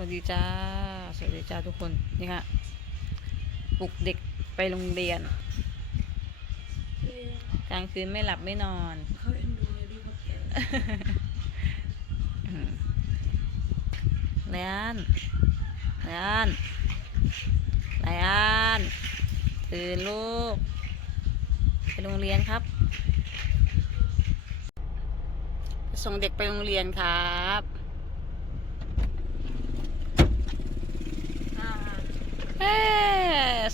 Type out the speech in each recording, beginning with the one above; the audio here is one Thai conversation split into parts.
วัสดีจ้า สวัสดีจ้าทุกคน นี่ค่ะปลุกเด็กไปโรงเรียน กลางคืนไม่หลับไม่นอน เขาเอ็นดูเลยพี่พอแกไลออนไลออนไลออนตื่นลูก ไปโรงเรียนครับ ส่งเด็กไปโรงเรียนครับ เอ้ย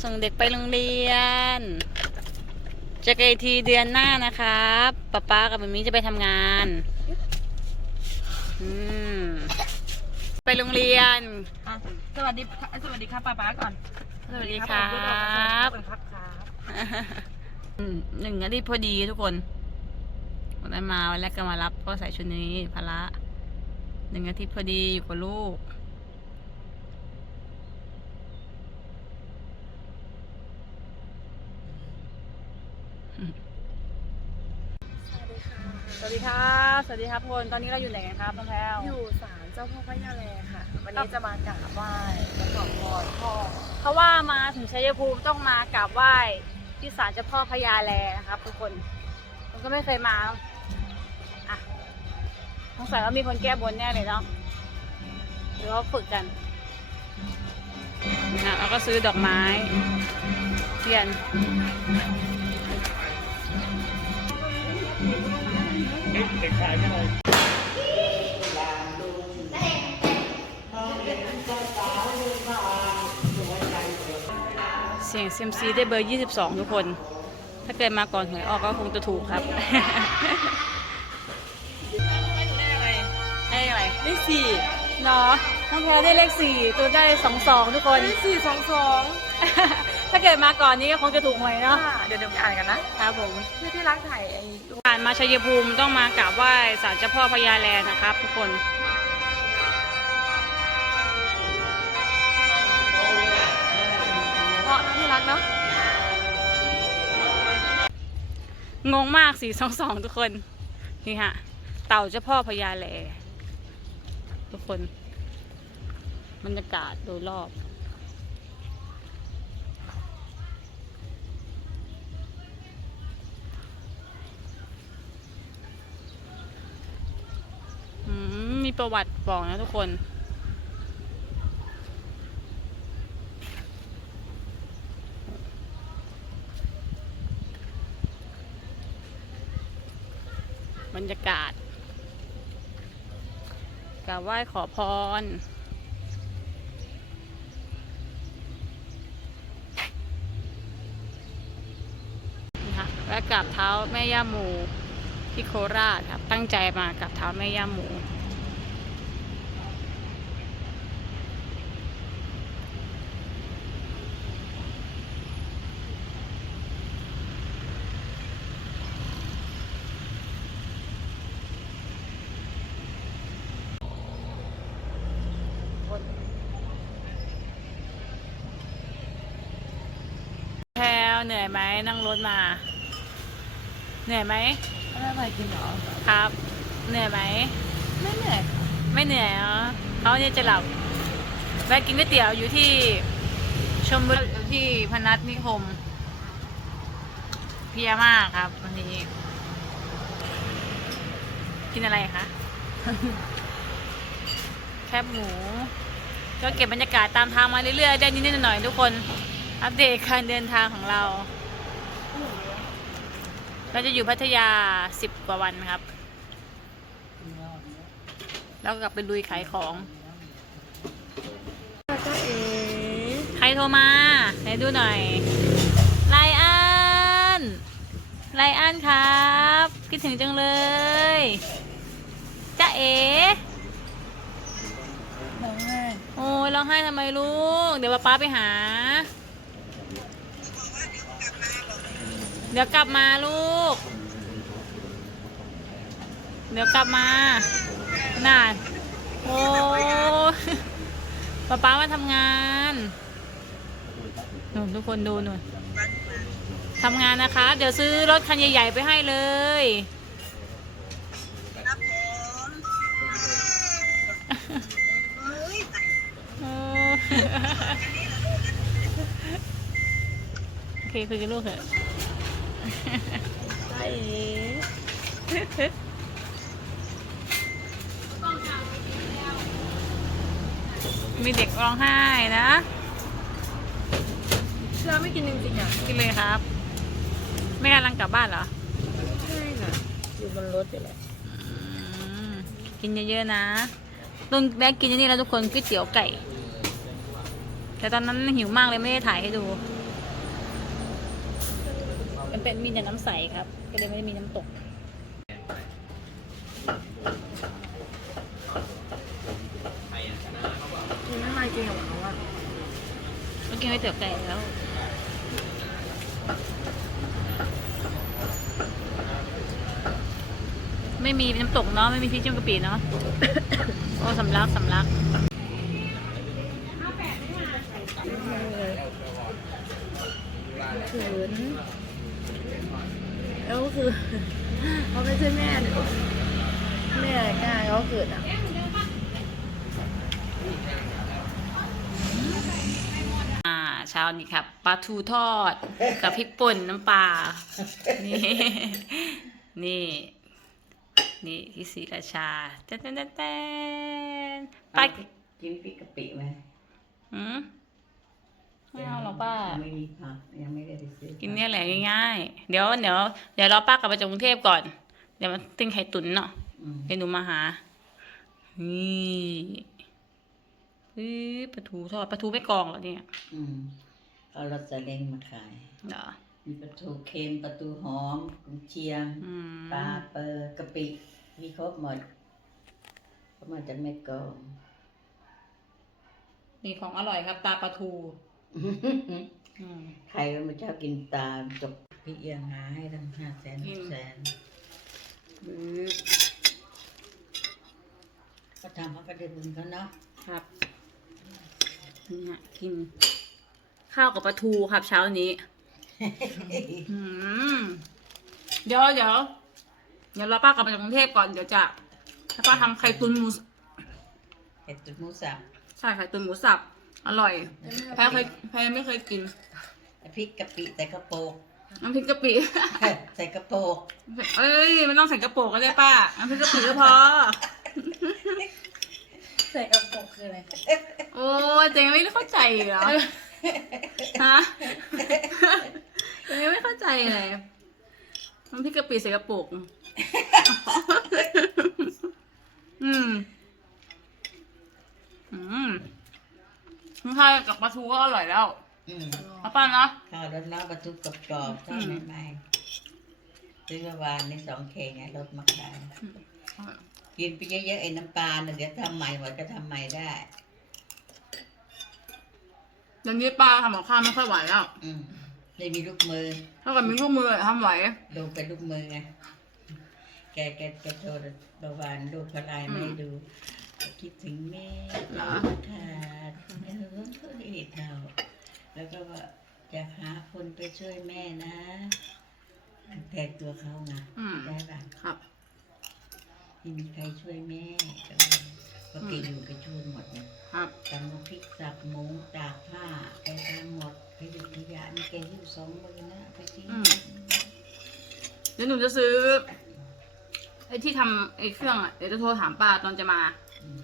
ส่งเด็กไปโรงเรียนเจะกันอีกทีเดือนหน้านะครับป๊าป๊ากับมัมมี่จะไปทำงานอืมไปโรงเรียนอะสวัสดีค่ะสวัสดีครับป้าป๊าก่อน สวัสดีครับสวัสดีครับครับครับอืมหนึ่งอาทิตย์พอดีทุกคนวันนั้นมาวันแรกก็มารับก็ใส่ชุดนี้พละหนึ่งอาทิตย์พอดีอยู่กับลูก สวัสดีค่ะสวัสดีครับ สวัสดีครับทุกคนตอนนี้เราอยู่ไหนกันครับน้องแพลวอยู่ศาลเจ้าพ่อพระยาแลค่ะ วันนี้จะมากราบไหว้และขอพรพ่อเขาว่ามาถึงชัยภูมิต้องมากราบไหว้ที่ศาลเจ้าพ่อพญาแลนะครับ ทุกคนผมก็ไม่เคยมาอะสงสัยว่ามีคนแก้บนแน่เลยเนาะหรือว่าฝึกกันนะแล้วก็ซื้อดอกไม้เทียน เสียงเซยมซีได้เบอร์ 22 ทุกคน ถ้าเกิดมาก่อนหวยออกก็คงจะถูกครับได้อะไร ได้สี่เนาะน้องแพรได้เลขสี่ตัวได้สองสองทุกคนได้สี่สองสอง ถ้าเกิดมาก่อนนี้ก็คงจะถูกหวยเนาะเดี๋ยวเดี๋ยวไปอ่านกันนะครับผมที่ที่รักถ่ายไอ้ผ่านมาชัยภูมิต้องมากราบไหว้ศาลเจ้าพ่อพญาแลนะครับ ทุกคนเพราะที่รักเนาะงงมากสี่สองสองทุกคนนี่ฮะ เต่าเจ้าพ่อพญาแลทุกคนบรรยากาศโดยรอบ อืม มี ประวัติบอกนะทุกคน บรรยากาศกราบไหว้ขอพรนะคะและกราบเท้าแม่ย่าหมูที่โคราชครับ ตั้งใจมากราบเท้าแม่ย่าหมู แพลวเห นื่อยไหมนั่งรถมา เหนื่อยไหมไม่ได้ไปกินเหรอครับ เหนื่อยไหมไม่เหนื่อยไม่เหนื่อยเหรอเขาเนี่ยจะหลับแวะกินก๋วยเตี๋ยวอยู่ที่ชมบุรีที่พนัสนิคม เพลียมากครับวันนี้ กินอะไรคะแคบหมู ก็เก็บบรรยากาศตามทางมาเรื่อยๆได้นิดๆหน่อยๆทุกคน อัปเดตการเดินทางของเรา เราจะอยู่พัทยาสิบกว่าวันครับ แล้วก็กลับไปลุยขายของจ้าเอ๋ใครโทรมาไหนดูหน่อย ไลอัน ไลอันครับ คิดถึงจังเลยจ้าเอ๋น้องแม่โอ้ยร้องไห้ทำไมลูก เดี๋ยวป๊าป๊าไปหา เดี๋ยวกลับมาลูก เดี๋ยวกลับมาน่าโอ้ป๊าป๊ามาทำงานหนุทุกคนดูหนุนทำงานนะคะ เดี๋ยวซื้อรถคันใหญ่ ๆ ไปให้เลยโอเคคุยกับลูกเถอะ ใช่มีเด็กร้องไห้นะเชื่อไม่กินจริงๆอะกินเลยครับ ไม่กำลังกลับบ้านเหรอ ใช่ค่ะ อยู่บนรถอยู่แหละอืมกินเยอะๆนะต้นแบกกินอันนี่แล้วทุกคนก๋วยเตี๋ยวไก่ แต่ตอนนั้นหิวมากเลยไม่ได้ถ่ายให้ดูมันเป็นมีแต่น้ำใสครับ ก็เลยไม่ได้มีน้ำตก กินไม่มาจริงกับเขาอะก็กินก๋วยเตี๋ยวไก่แล้ว ไม่มีน้ำตกเนาะ ไม่มีพริกจิ้มกะปิเนาะ โอ้สำลักสำลัก ขืน แล้วก็คือเขาไม่ใช่แม่เนี่ยแม่กล้าเขาเกิดอะอ่าเช้านี้ครับปลาทูทอดกับพริกป่นน้ำปลา นี่ นี่ นี่ที่ศรีราชาเต้นเต้นเต้นเต้นป้ากินพริกกะปิไหมหืม ไม่เอาหรอกป้า ไม่มีผักยังไม่ได้ไปซื้อกินเนี่ยแหละง่ายๆ เดี๋ยวเดี๋ยวเดี๋ยวรอป้ากลับมาจากกรุงเทพก่อน เดี๋ยวมาติ้งไข่ตุ๋นเนาะ อืมเดี๋ยวหนูมาหา นี่อื้อปลาทูทอดปลาทูไม่กรองเหรอเนี่ยอืมเอารสซาเล้งมาขาย เหรอมีปลาทูเค็มปลาทูหอมกุนเชียงอืมปลาเปอร์กะปิมีครบหมดเขามาจากแม่กลองนี่ของอร่อยครับ ตาปลาทูอืม ใครก็มาชอบกินตามจบพี่เอียงหาให้ตั้งห้าแสนอืมแสนอื้อก็ทำเขาก็ได้บุญเขาเนาะครับนี่ฮะกิน ข้าวกับปลาทูครับเช้านี้อืมเดี๋ยวเดี๋ยวเดี๋ยวรอป้ากลับมาจากกรุงเทพก่อนเดี๋ยวจะให้ป้าทำไข่ตุนหมูสเห็ดตุ้หมูสับใช่ไข่ตุนหมูสับ อร่อยแพ้เคยแพ้ไม่เคยกิน พริกกะปิใส่กระโปกน้ำพริกกะปิ ใส่กระโปกเอ้ยไม่ต้องใส่กระโปรงก็ได้ป้าน้ำพริกกะปิก็พอ ใส่กระปุกคืออะไร โอ้ยเจงไม่เข้าใจเหรอ ฮะเจงไม่เข้าใจเลยน้ำพริกกะปิใส่กระปุกอืม อืม น้ำข้าวกับปลาทูก็อร่อยแล้วอืมเอาป้าเนาะข้าวร้อนๆปลาทูกรอบๆทอดอืม ใหม่ๆซื้อเมื่อวานในสองเคงไงรถมาขายกินไปเยอะๆไอ้น้ำปลาเนี่ยเดี๋ยวทำใหม่หมดก็ทำใหม่ได้ เดี๋ยวนี้ป้าทำกับข้าวไม่ค่อยไหวแล้วอืมไม่มีลูกมือ ถ้าเกิดมีลูกมือทำไหว ลงเป็นลูกมือไง แกแกแกโทรเมื่อวานลูกเขาไลน์มาให้ดู คิดถึงแม่เหรอ ขาด เออเฮ้ยเท่าแล้วก็ว่าจะหาคนไปช่วยแม่นะแต่ตัวเขาไงอืม ได้ป่ะครับ ไม่มีใครช่วยแม่ก็เลยก็แกอยู่ไปช่วยหมดเนี่ยครับ ตำน้ำพริกสับหมูตากผ้าแกทำหมดแกอยู่ขยะนี่แกอยู่สองมือนะไปทิ้งอืม เดี๋ยวหนูจะซื้อไอ้ที่ทำไอ้เครื่องอะเดี๋ยวจะโทรถามป้าตอนจะมาอืม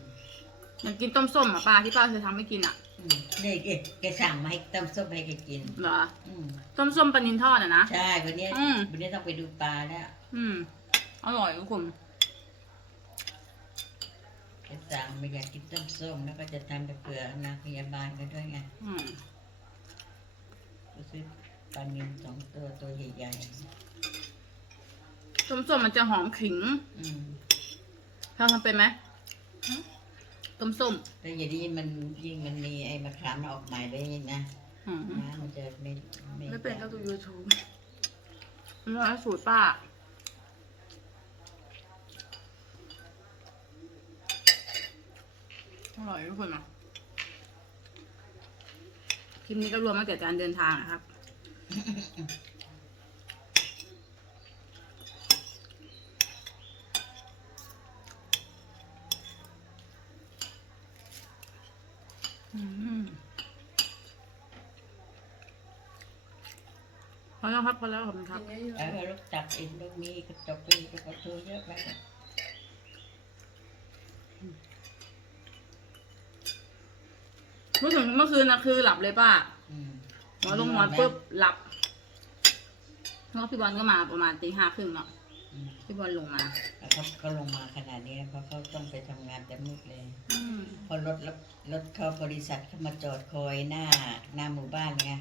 อยากกินต้มส้มอะป้าที่ป้าเคยทำให้กินอะ อืมนี่แกแกสั่งมาให้ตำส้มให้แกกิน เหรออืมต้มส้มปลานินทอดอะนะ ใช่วันนี้อืม วันนี้ต้องไปดูปลาแล้วอืม อร่อยทุกคน แกสั่งไม่อยากกินต้มส้มแล้วก็จะทำไปเผื่อนางพยาบาลกันด้วยไงอืมก็ซื้อปลานิลสองตัวตัวใหญ่ต้มส้มมันจะหอมขิง ๆอืม เราทำเป็นไหม ต้มส้มแล้วอย่างนี้มันยิ่งมันมีไอ้มะขามออกใหม่ได้ยังนะอืมน้ำมันจะไม่ไม่ไม่เป็นก็ดูยูทูบแล้วสูตรป้า อร่อยทุกคนอะคลิปนี้ก็รวมมาจากการเดินทางนะครับ อืม แล้วครับพอแล้วขอบคุณครับกินเยอะแล้วก็ลูกจับเองลูกมีกระจกไปกระตูเยอะไปเมื่อถึงเมื่อคืนนะคือหลับเลยป้าอืมหมอลงหมอนปุ๊บหลับแล้วพี่บอลก็มาประมาณตีห้าครึ่งเนาะอืมพี่บอลลงมาแล้วเขาเขาลงมาขนาดนี้เพราะเขาต้องไปทำงานแต่มืดเลยอืมพอรถรถรถเข้าบริษัทเขามาจอดคอยหน้าหน้าหมู่บ้านไง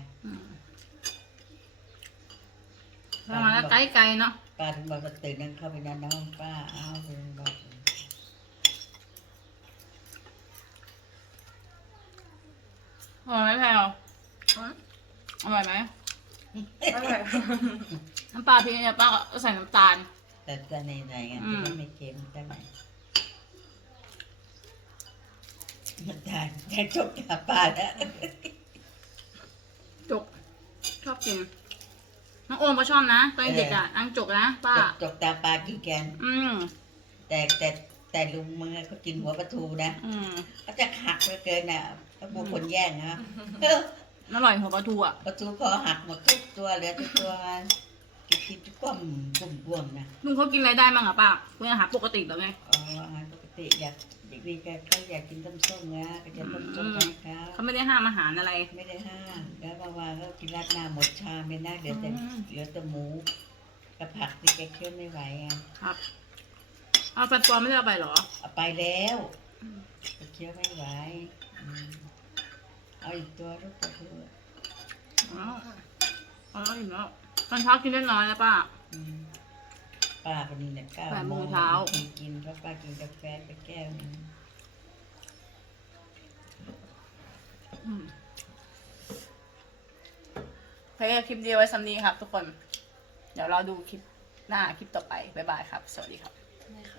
อืมประมาณแล้วไกลๆเนาะป้าถึงบอกว่าตื่นนั่งเข้าไปนอนในห้องป้าอ้าวคุณบอกอร่อยไหมแพลวๆอ๋ออร่อยไหมอร่อยน้ำปลาพริกเนี่ยป้าก็ใส่น้ำตาล แต่แต่ในไหนๆไงอืมจะไม่เค็มเท่าไหร่มันได้แค่จบตาป้าแล้วจกชอบกิน น้องโอมก็ชอบนะตอนเด็กอะนั่งจกนะป้าจบจบตาปลากินแกน อืม แต่แต่แต่ลุงมึงอะเขากินหัวปลาทูนะอืมเขาจะหักเหลือเกินน่ะถ้าบุคคลแย่งนะเอออร่อยหัวปลาทูอะปลาทูคอหักหมดทุกตัวเหลือแต่ตัวกินกินก้มกลุ่มบวมนะลุงเขากินอะไรได้บ้างอะป้าเป็นอาหารปกติหรือไง อ๋ออาหารปก ติอยากเด็กดีแกก็อยากกินต้มส้มนะก็จะต้มส้มให้เขาเขาไม่ได้ห้ามอาหารอะไรไม่ได้ห้ามแล้วมาวางก็กินราดหน้าหมดชามเลยนะเหลือแต่อืมเหลือแต่หมูกับผักที่แกเคี้ยวไม่ไหวอะครับ เอาแฟนตัวไม่ได้เอาไปเหรอเอาไปแล้วแกเคี้ยวไม่ไหวอืมเอาอีกตัวลูกปลาทูอ๋ออ๋ออิ่มแล้วตอนเช้ากินได้น้อยนะป้าอืม ป้าคนนี้เนี่ยเก้าแปดโมโมงงเช้ากินกินเพราะป้ากินกาแฟไปแก้วหนึงอืมโอเคคลิปเดียวไว้สำนี้ครับทุกคน เดี๋ยวเราดูคลิปหน้าคลิปต่อไป บ๊ายบายครับ สวัสดีครับไม่ค่ะ